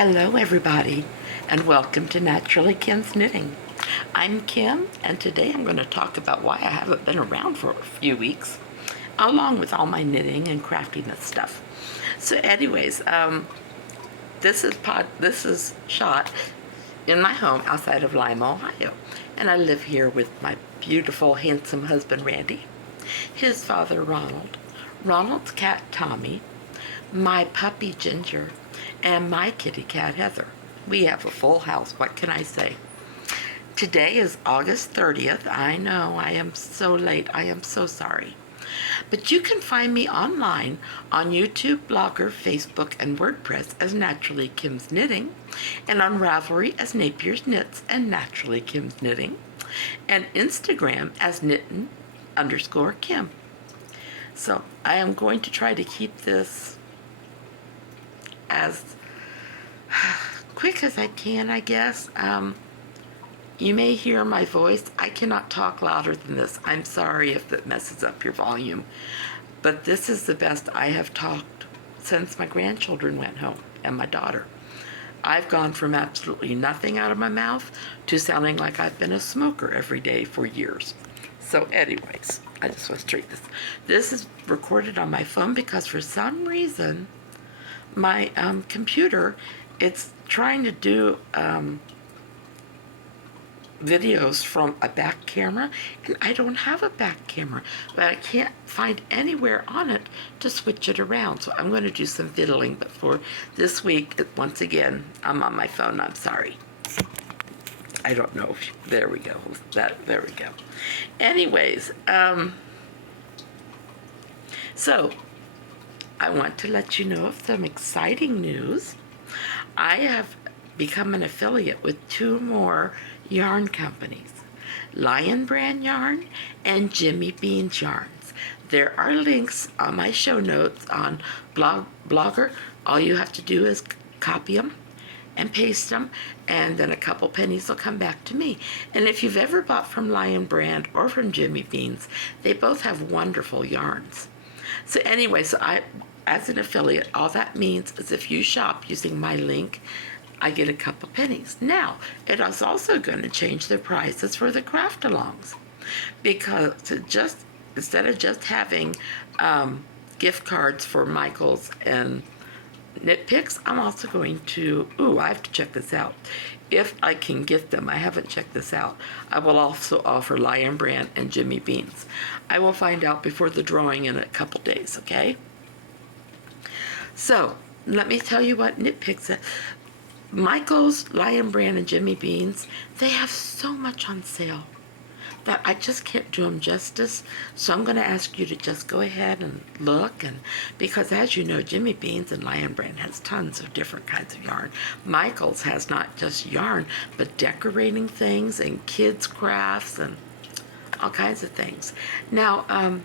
Hello everybody, and welcome to Naturally Kim's Knitting. I'm Kim, and today I'm going to talk about why I haven't been around for a few weeks, along with all my knitting and craftiness stuff. So anyways, this is shot in my home outside of Lima, Ohio, and I live here with my beautiful, handsome husband Randy, his father Ronald, Ronald's cat Tommy, my puppy Ginger, and my kitty cat Heather. We have a full house, what can I say? Today is August 30th. I know, I am so late. I am so sorry. But you can find me online on YouTube, Blogger, Facebook, and WordPress as Naturally Kim's Knitting, and on Ravelry as Napier's Knits and Naturally Kim's Knitting, and Instagram as Knittin_Kim. So I am going to try to keep this as quick as I can, I guess. You may hear my voice. I cannot talk louder than this. I'm sorry if it messes up your volume, but this is the best I have talked since my grandchildren went home and my daughter. I've gone from absolutely nothing out of my mouth to sounding like I've been a smoker every day for years. So anyways, I just want to straighten this. This is recorded on my phone because for some reason my computer, it's trying to do videos from a back camera, and I don't have a back camera, but I can't find anywhere on it to switch it around. So I'm going to do some fiddling, but for this week, once again, I'm on my phone. I'm sorry. I don't know if there we go. There we go. Anyways, so I want to let you know of some exciting news. I have become an affiliate with two more yarn companies, Lion Brand Yarn and Jimmy Beans Yarns. There are links on my show notes on Blogger. All you have to do is copy them and paste them, and then a couple pennies will come back to me. And if you've ever bought from Lion Brand or from Jimmy Beans, they both have wonderful yarns. So anyway, as an affiliate, all that means is if you shop using my link, I get a couple pennies. Now, it is also going to change the prices for the craft-alongs, because instead of just having gift cards for Michaels and Knit Picks, I'm also going to, I have to check this out. If I can get them, I haven't checked this out. I will also offer Lion Brand and Jimmy Beans. I will find out before the drawing in a couple days, okay? So, let me tell you what Knit Picks, Michaels, Lion Brand, and Jimmy Beans, they have so much on sale that I just can't do them justice. So I'm going to ask you to just go ahead and look, and because as you know, Jimmy Beans and Lion Brand has tons of different kinds of yarn. Michaels has not just yarn, but decorating things and kids crafts and all kinds of things. Now,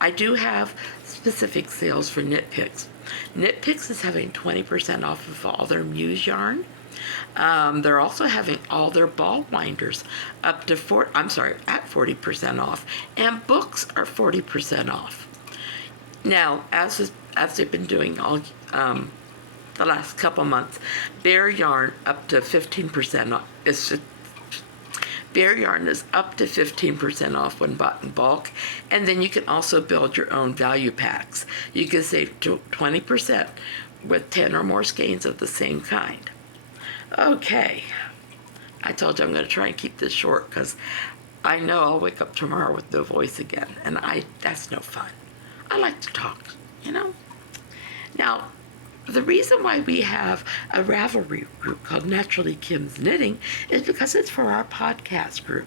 I do have specific sales for Knit Picks. Knit Picks is having 20% off of all their Muse yarn. They're also having all their ball winders up to at 40% off, and books are 40% off. Now, as they've been doing all the last couple months, Bear Yarn up to 15% off. Bear Yarn is up to 15% off when bought in bulk, and then you can also build your own value packs. You can save 20% with 10 or more skeins of the same kind. Okay, I told you I'm going to try and keep this short because I know I'll wake up tomorrow with no voice again, and that's no fun. I like to talk, you know? Now, the reason why we have a Ravelry group called Naturally Kim's Knitting is because it's for our podcast group,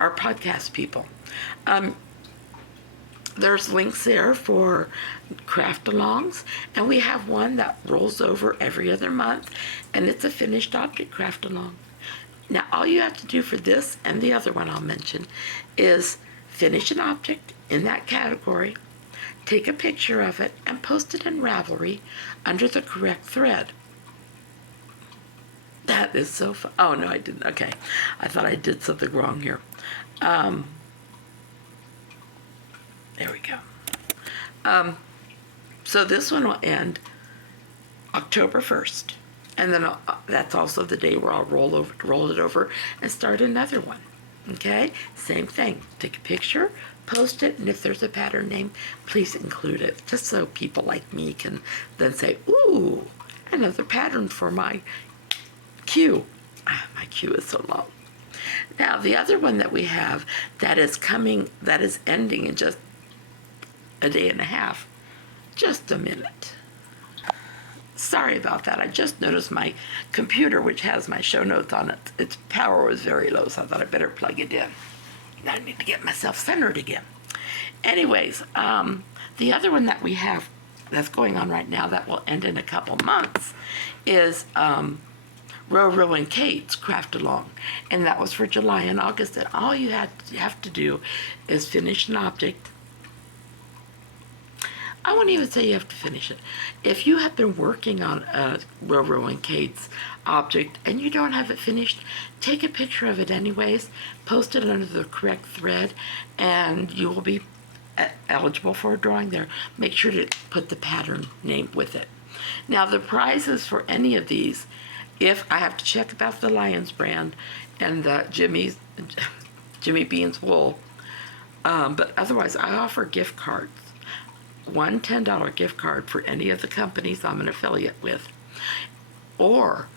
our podcast people. There's links there for craft-alongs, and we have one that rolls over every other month, and it's a finished object craft-along. Now, all you have to do for this and the other one I'll mention is finish an object in that category, take a picture of it, and post it in Ravelry under the correct thread. That is so fun. Oh, no, I didn't. Okay. I thought I did something wrong here. There we go. So this one will end October 1st. And then that's also the day where I'll roll it over and start another one. Okay, same thing. Take a picture, post it, and if there's a pattern name, please include it, just so people like me can then say, ooh, another pattern for my queue. Ah, my queue is so long. Now, the other one that we have that is ending in just a day and a half. Just a minute. Sorry about that. I just noticed my computer, which has my show notes on it, its power was very low, so I thought I better plug it in. Now I need to get myself centered again. Anyways, the other one that we have that's going on right now that will end in a couple months is Roro and Kate's Craft Along. And that was for July and August. And all you have to do is finish an object. I won't even say you have to finish it. If you have been working on a Roro and Kate's object and you don't have it finished, take a picture of it anyways, post it under the correct thread, and you will be eligible for a drawing there. Make sure to put the pattern name with it. Now, the prizes for any of these, if I have to check about the Lions brand and the Jimmy Beans wool, but otherwise I offer gift cards. One $10 gift card for any of the companies I'm an affiliate with, or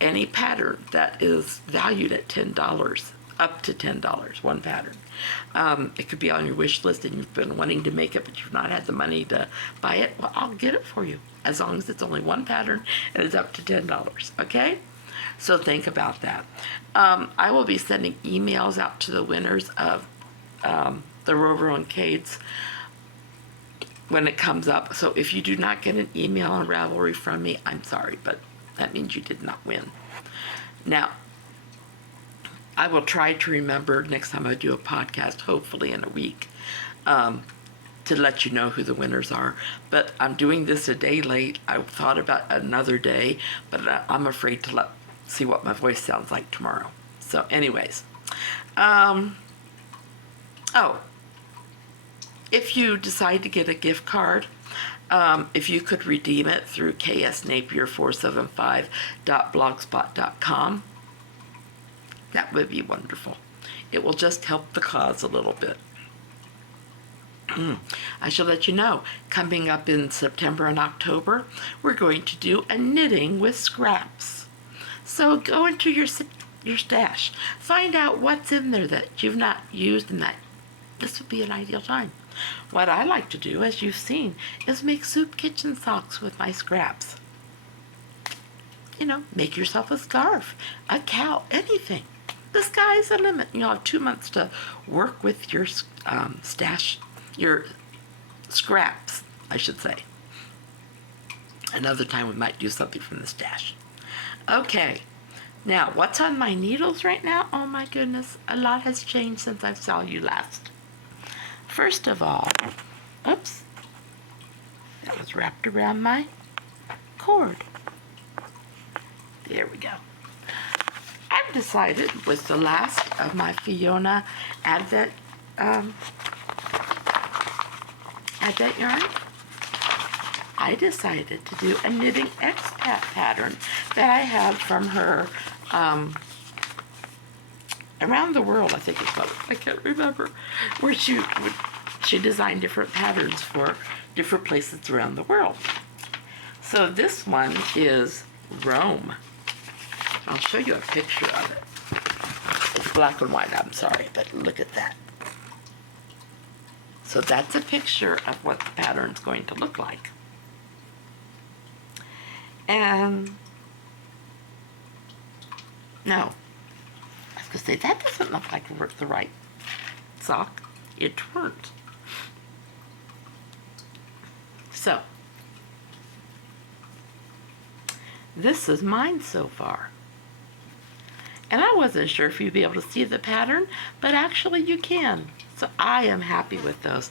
any pattern that is valued at $10, up to $10, one pattern. It could be on your wish list and you've been wanting to make it, but you've not had the money to buy it. Well, I'll get it for you, as long as it's only one pattern and it's up to $10, okay? So think about that. I will be sending emails out to the winners of the Rover and Kate's when it comes up. So if you do not get an email on Ravelry from me, I'm sorry, but that means you did not win. Now, I will try to remember next time I do a podcast, hopefully in a week, to let you know who the winners are. But I'm doing this a day late. I thought about another day, but I'm afraid to see what my voice sounds like tomorrow. So anyways, if you decide to get a gift card, if you could redeem it through ksnapier475.blogspot.com, that would be wonderful. It will just help the cause a little bit. I shall let you know, coming up in September and October, we're going to do a knitting with scraps. So go into your stash, find out what's in there that you've not used, and that this would be an ideal time. What I like to do, as you've seen, is make soup kitchen socks with my scraps. You know, make yourself a scarf, a cowl, anything. The sky's the limit. You'll have 2 months to work with your stash, your scraps, I should say. Another time we might do something from the stash. Okay, now what's on my needles right now? Oh my goodness, a lot has changed since I saw you last. First of all, oops, that was wrapped around my cord. There we go. I've decided with the last of my Fiona Advent yarn, I decided to do a knitting expat pattern that I have from her Around the World, I think it's called. I can't remember. Where she designed different patterns for different places around the world. So this one is Rome. I'll show you a picture of it. It's black and white, I'm sorry, but look at that. So that's a picture of what the pattern's going to look like. And no, I was going to say, that doesn't look like the right sock. It weren't. So, this is mine so far. And I wasn't sure if you'd be able to see the pattern, but actually you can. So I am happy with those.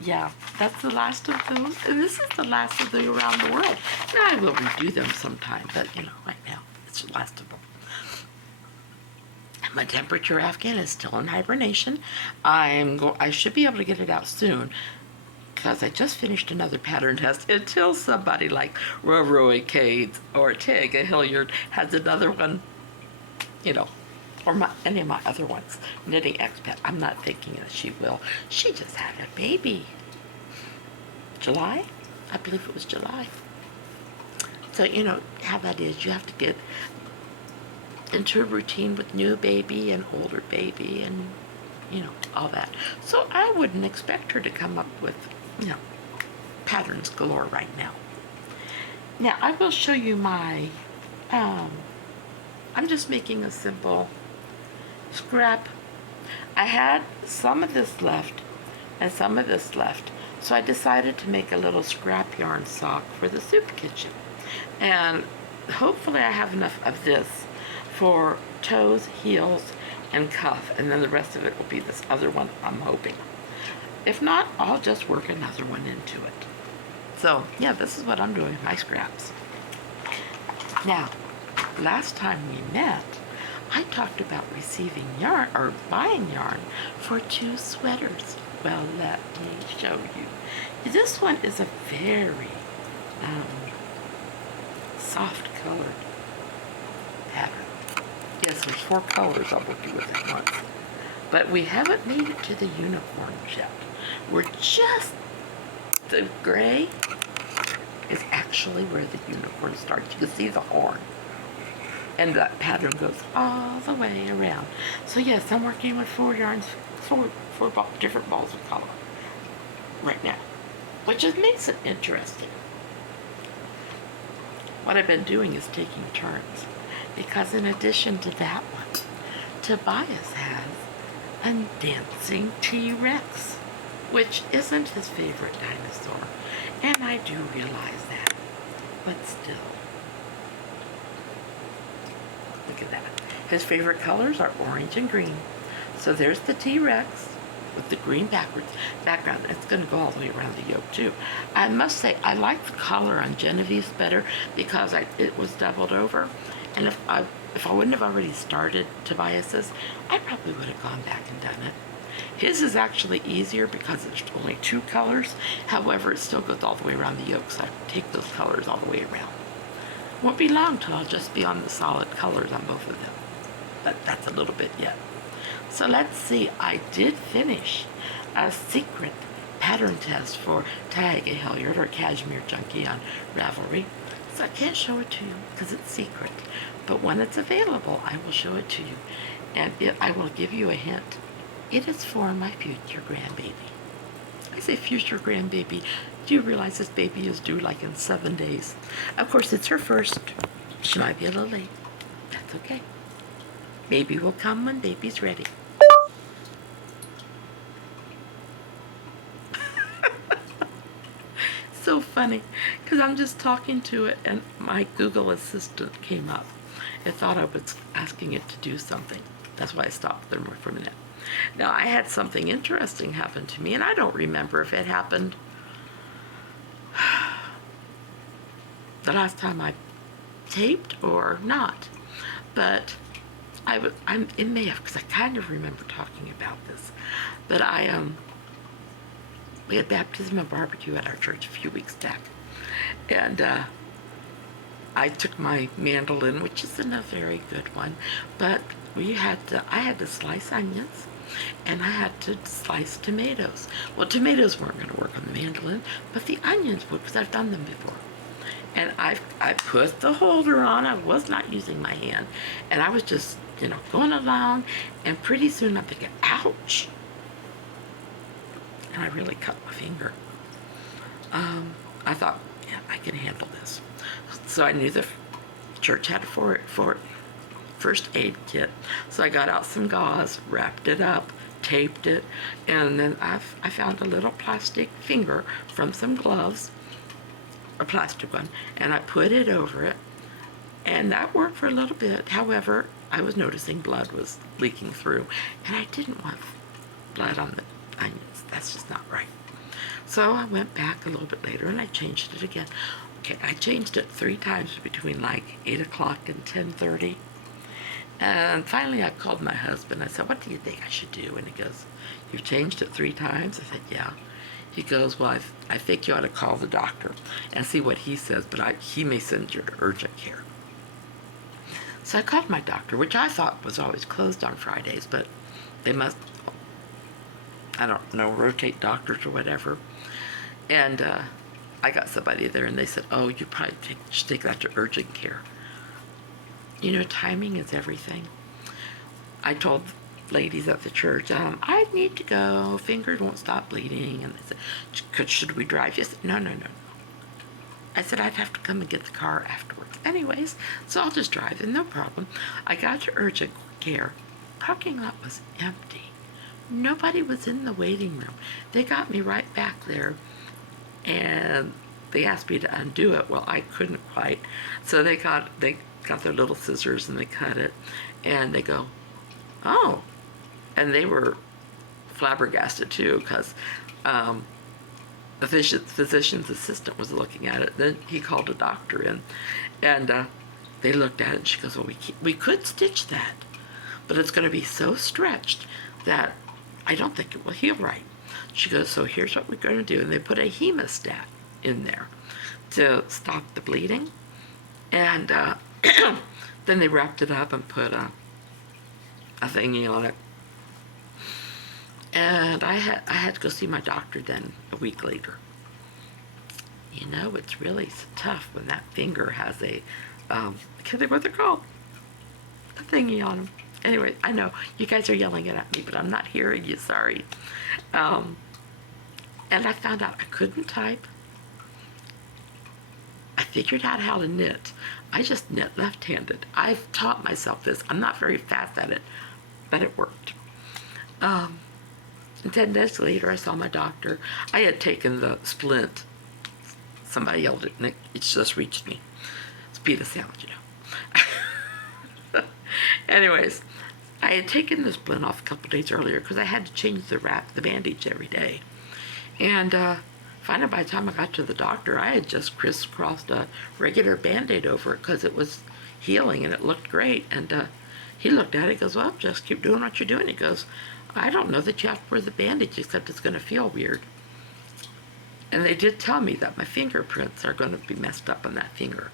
Yeah, that's the last of those. And this is the last of the Around the World. Now I will redo them sometime, but you know, right now it's the last of them. My temperature Afghan is still in hibernation. I should be able to get it out soon, because I just finished another pattern test until somebody like Roy Cades or Tega Hilliard has another one, you know, or any of my other ones. Knitting Expat, I'm not thinking that she will. She just had a baby. July? I believe it was July. So, you know how that is. You have to get into a routine with new baby and older baby and, you know, all that. So I wouldn't expect her to come up with, you know, patterns galore right now. Now, I will show you my, I'm just making a simple scrap. I had some of this left and some of this left. So I decided to make a little scrap yarn sock for the soup kitchen. And hopefully I have enough of this for toes, heels, and cuff. And then the rest of it will be this other one, I'm hoping. If not, I'll just work another one into it. So, yeah, this is what I'm doing with my scraps. Now, last time we met, I talked about receiving yarn, or buying yarn, for 2 sweaters. Well, let me show you. This one is a very soft colored pattern. Yes, there's 4 colors I'm working with at once. But we haven't made it to the unicorns yet. We're just, the gray is actually where the unicorn starts. You can see the horn. And that pattern goes all the way around. So yes, I'm working with 4 yarns, four different balls of color right now, which just makes it interesting. What I've been doing is taking turns, because in addition to that one, Tobias has a dancing T-Rex, which isn't his favorite dinosaur, and I do realize that, but still. Look at that. His favorite colors are orange and green. So there's the T-Rex with the green background. It's going to go all the way around the yoke too. I must say, I like the color on Genevieve's better because it was doubled over. And if I wouldn't have already started Tobias's, I probably would have gone back and done it. His is actually easier because it's only 2 colors. However, it still goes all the way around the yoke, so I take those colors all the way around. Won't be long till I'll just be on the solid colors on both of them. But that's a little bit yet. So let's see, I did finish a secret pattern test for Tag a Hilliard or Cashmere Junkie on Ravelry. So I can't show it to you because it's secret. But when it's available, I will show it to you. And I will give you a hint. It is for my future grandbaby. I say future grandbaby. Do you realize this baby is due like in 7 days? Of course, it's her first. She might be a little late. That's okay. Baby will come when baby's ready. So funny, because I'm just talking to it and my Google Assistant came up. It thought I was asking it to do something. That's why I stopped there for a minute. Now, I had something interesting happen to me, and I don't remember if it happened the last time I taped or not. But it may have, because I kind of remember talking about this. But we had baptism and barbecue at our church a few weeks back. And I took my mandolin, which isn't a very good one, but I had to slice onions, and I had to slice tomatoes. Well, tomatoes weren't going to work on the mandolin, but the onions would, because I've done them before. And I put the holder on. I was not using my hand, and I was just, going along, and pretty soon I'm thinking, ouch! And I really cut my finger. I thought, yeah, I can handle this. So I knew the church had a first aid kit. So I got out some gauze, wrapped it up, taped it, and then I found a little plastic finger from some gloves, a plastic one, and I put it over it, and that worked for a little bit. However, I was noticing blood was leaking through, and I didn't want blood on the onions. That's just not right. So I went back a little bit later and I changed it again. Okay, I changed it 3 times between like 8 o'clock and 10:30. And finally I called my husband. I said, what do you think I should do? And he goes, you've changed it 3 times? I said, yeah. He goes, well, I think you ought to call the doctor and see what he says, but he may send you to urgent care. So I called my doctor, which I thought was always closed on Fridays, but they must, I don't know, rotate doctors or whatever. And I got somebody there, and they said, oh, you probably should take that to urgent care. You know, timing is everything. I told ladies at the church, I need to go. Fingers won't stop bleeding. And they said, should we drive? Yes. No, no, no, no. I said I'd have to come and get the car afterwards. Anyways, so I'll just drive, and no problem. I got to urgent care. Parking lot was empty. Nobody was in the waiting room. They got me right back there, and they asked me to undo it. Well, I couldn't quite. So they got their little scissors, and they cut it, and they go, oh. And they were flabbergasted too, because the physician's assistant was looking at it. Then he called a doctor in, and they looked at it, and she goes, well, we could stitch that, but it's going to be so stretched that I don't think it will heal right. She goes, so here's what we're going to do. And they put a hemostat in there to stop the bleeding. And then they wrapped it up and put a thingy on it. And I had to go see my doctor then a week later. You know, it's really tough when that finger has a, I can't think what they're called, a thingy on them. Anyway, I know you guys are yelling it at me, but I'm not hearing you, sorry. And I found out I couldn't type. I figured out how to knit. I just knit left-handed. I've taught myself this. I'm not very fast at it, but it worked. And 10 days later, I saw my doctor. I had taken the splint. Somebody yelled it, and it just reached me. It's pita salad, you know. Anyways, I had taken the splint off a couple days earlier because I had to change the bandage every day. And finally, by the time I got to the doctor, I had just crisscrossed a regular Band-Aid over it because it was healing and it looked great. And he looked at it, he goes, well, just keep doing what you're doing. He goes, I don't know that you have to wear the bandage, except it's going to feel weird. And they did tell me that my fingerprints are going to be messed up on that finger.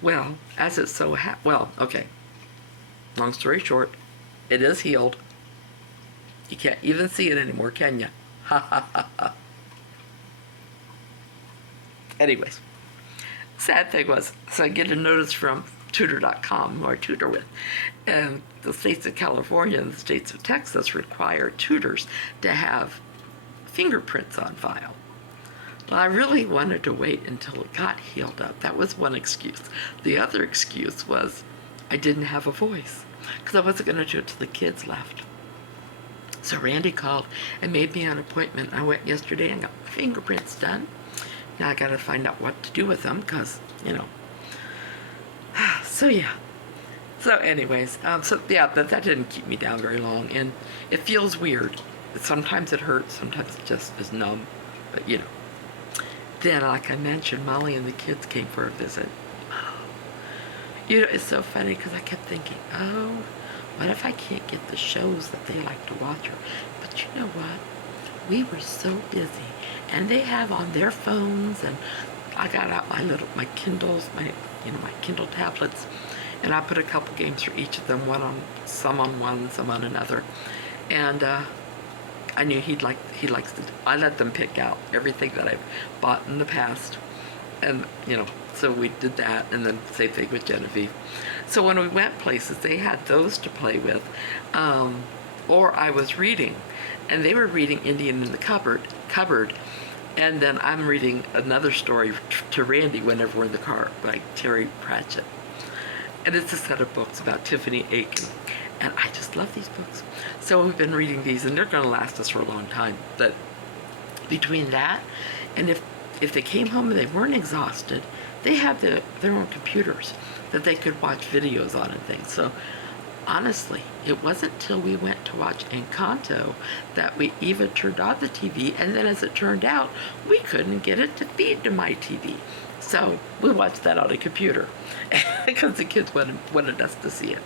Well, as it so okay. Long story short, it is healed. You can't even see it anymore, can you? Ha ha ha ha. Anyways, sad thing was, so I get a notice from tutor.com, who I tutor with, and the states of California and the states of Texas require tutors to have fingerprints on file. Well, I really wanted to wait until it got healed up. That was one excuse. The other excuse was I didn't have a voice, because I wasn't going to do it till the kids left. So Randy called and made me an appointment. I went yesterday and got my fingerprints done. Now I got to find out what to do with them, because, you know. So yeah. So anyways, but that didn't keep me down very long, and it feels weird. Sometimes it hurts, sometimes it just is numb, but you know. Then, like I mentioned, Molly and the kids came for a visit. You know, it's so funny because I kept thinking, oh, what if I can't get the shows that they like to watch? But you know what? We were so busy, and they have on their phones, and I got out my Kindles, my Kindle tablets, and I put a couple games for each of them, some on one, some on another, and I knew he likes to. I let them pick out everything that I've bought in the past, and you know, so we did that, and then same thing with Genevieve. So when we went places, they had those to play with, or I was reading, and they were reading Indian in the cupboard, and then I'm reading another story to Randy whenever we're in the car by Terry Pratchett, and it's a set of books about Tiffany Aiken. And I just love these books. So we've been reading these, and they're going to last us for a long time. But between that, and if they came home and they weren't exhausted, they have their own computers that they could watch videos on and things. So honestly, it wasn't till we went to watch Encanto that we even turned on the TV. And then as it turned out, we couldn't get it to feed to my TV. So we watched that on a computer because the kids wanted us to see it.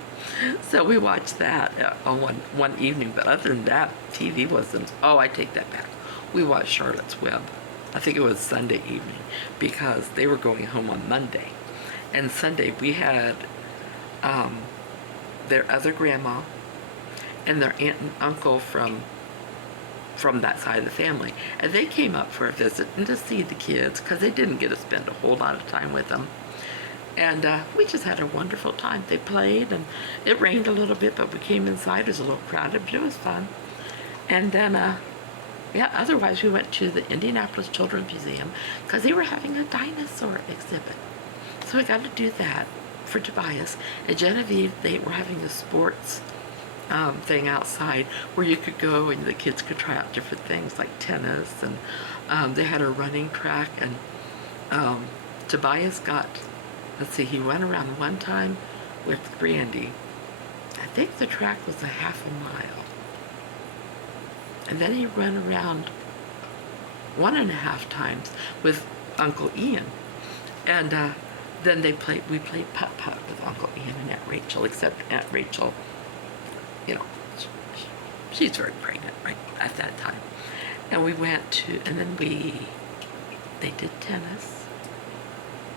So we watched that on one evening, but other than that, TV wasn't. Oh, I take that back. we watched Charlotte's Web. I think it was Sunday evening because they were going home on Monday. And Sunday we had their other grandma and their aunt and uncle from that side of the family. And they came up for a visit and to see the kids because they didn't get to spend a whole lot of time with them. And we just had a wonderful time. They played, and it rained a little bit, but we came inside. It was a little crowded, but it was fun. And then, yeah, otherwise we went to the Indianapolis Children's Museum because they were having a dinosaur exhibit. So we got to do that for Tobias. And Genevieve, they were having a sports thing outside where you could go and the kids could try out different things like tennis, and they had a running track, and Tobias got, let's see, he went around one time with Randy. I think the track was a half a mile. And then he ran around 1.5 times with Uncle Ian. And then we played putt-putt with Uncle Ian and Aunt Rachel, except Aunt Rachel, you know, she's very pregnant right at that time. And we went to, and then they did tennis.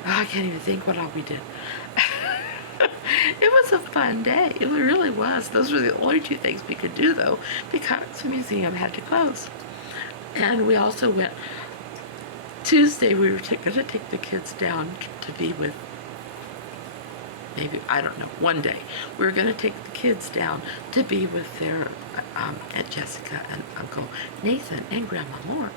Oh, I can't even think what all we did. It was a fun day. It really was. Those were the only 2 things we could do, though, because the museum had to close. And we also went, Tuesday, we were going to take the kids down to be with, maybe, I don't know, one day. We were going to take the kids down to be with their Aunt Jessica and Uncle Nathan and Grandma Moore.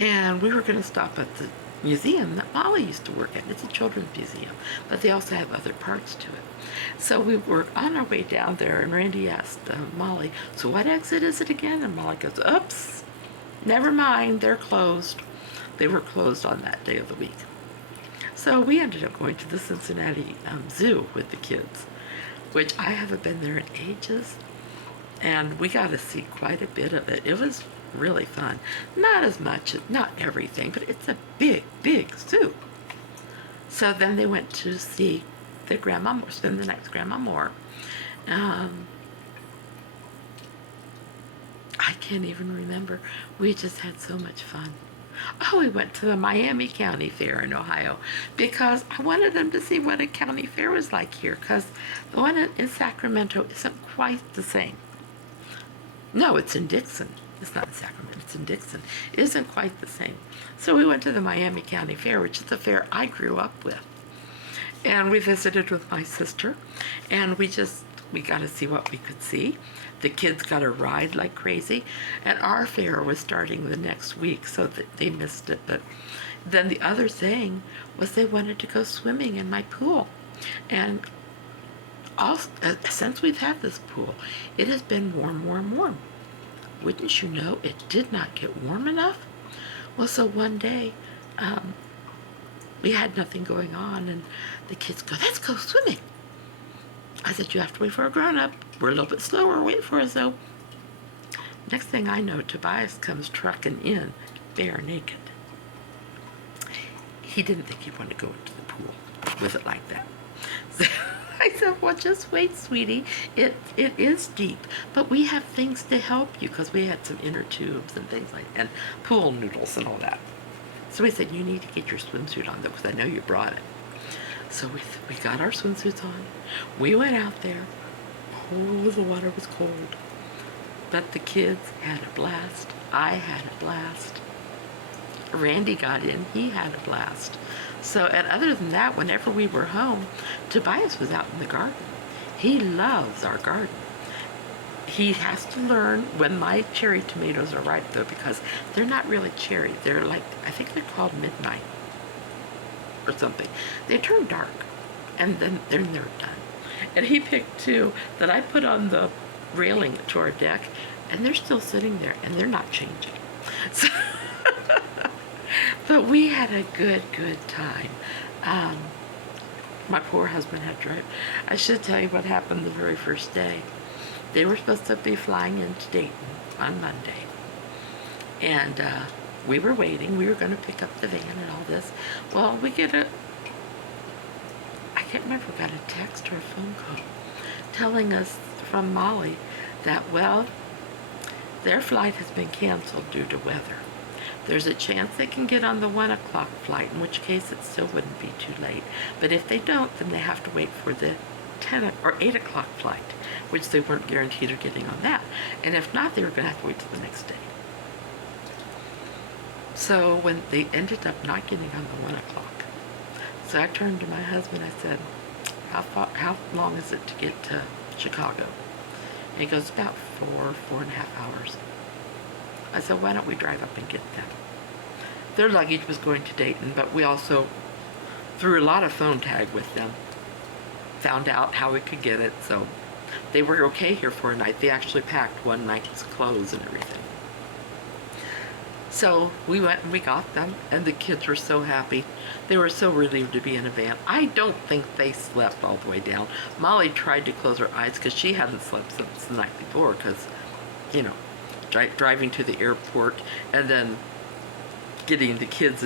And we were going to stop at the museum that Molly used to work at. It's a children's museum, but they also have other parts to it. So we were on our way down there, and Randy asked Molly, so what exit is it again? And Molly goes, oops, never mind, they're closed. They were closed on that day of the week. So we ended up going to the Cincinnati Zoo with the kids, which I haven't been there in ages, and we got to see quite a bit of it. It was really fun. Not as much, not everything, but it's a big, big zoo. So then they went to see the Grandma Moore, spend the night with Grandma Moore. I can't even remember. We just had so much fun. Oh, we went to the Miami County Fair in Ohio because I wanted them to see what a county fair was like here, because the one in Sacramento isn't quite the same. No, it's in Dixon. It's not in Sacramento, it's in Dixon. It isn't quite the same. So we went to the Miami County Fair, which is the fair I grew up with. And we visited with my sister, and we got to see what we could see. The kids got a ride like crazy, and our fair was starting the next week, so they missed it. But then the other thing was they wanted to go swimming in my pool. And also, since we've had this pool, it has been warm, warm, warm. Wouldn't you know, it did not get warm enough? Well, so one day, we had nothing going on, and the kids go, let's go swimming. I said, you have to wait for a grown-up. We're a little bit slower, wait for us, though. Next thing I know, Tobias comes trucking in, bare naked. He didn't think he wanted to go into the pool with it like that. So I said, well, just wait, sweetie. It is deep, but we have things to help you, because we had some inner tubes and things like that, and pool noodles and all that. So we said, you need to get your swimsuit on, though, because I know you brought it. So we got our swimsuits on. We went out there. Oh, the water was cold. But the kids had a blast. I had a blast. Randy got in. He had a blast. So, and other than that, whenever we were home, Tobias was out in the garden. He loves our garden. He has to learn when my cherry tomatoes are ripe, though, because they're not really cherry. They're like, I think they're called midnight or something. They turn dark, and then they're done. And he picked 2 that I put on the railing to our deck, and they're still sitting there, and they're not changing. So but we had a good time. My poor husband had to drive. I should tell you what happened the very first day. They were supposed to be flying into Dayton on Monday. And we were waiting. We were going to pick up the van and all this. Well, we get I can't remember, we got a text or a phone call telling us from Molly that, well, Their flight has been canceled due to weather. There's a chance they can get on the 1 o'clock flight, in which case it still wouldn't be too late. But if they don't, then they have to wait for the 10 or 8 o'clock flight, which they weren't guaranteed of getting on that. And if not, they were going to have to wait till the next day. So when they ended up not getting on the 1 o'clock, so I turned to my husband, I said, how long is it to get to Chicago? And he goes, about 4.5 hours. I said, why don't we drive up and get them? Their luggage was going to Dayton, but we also threw a lot of phone tag with them. Found out how we could get it, so they were okay here for a night. They actually packed one night's clothes and everything. So we went and we got them, and the kids were so happy. They were so relieved to be in a van. I don't think they slept all the way down. Molly tried to close her eyes because she hadn't slept since the night before because, you know, driving to the airport and then getting the kids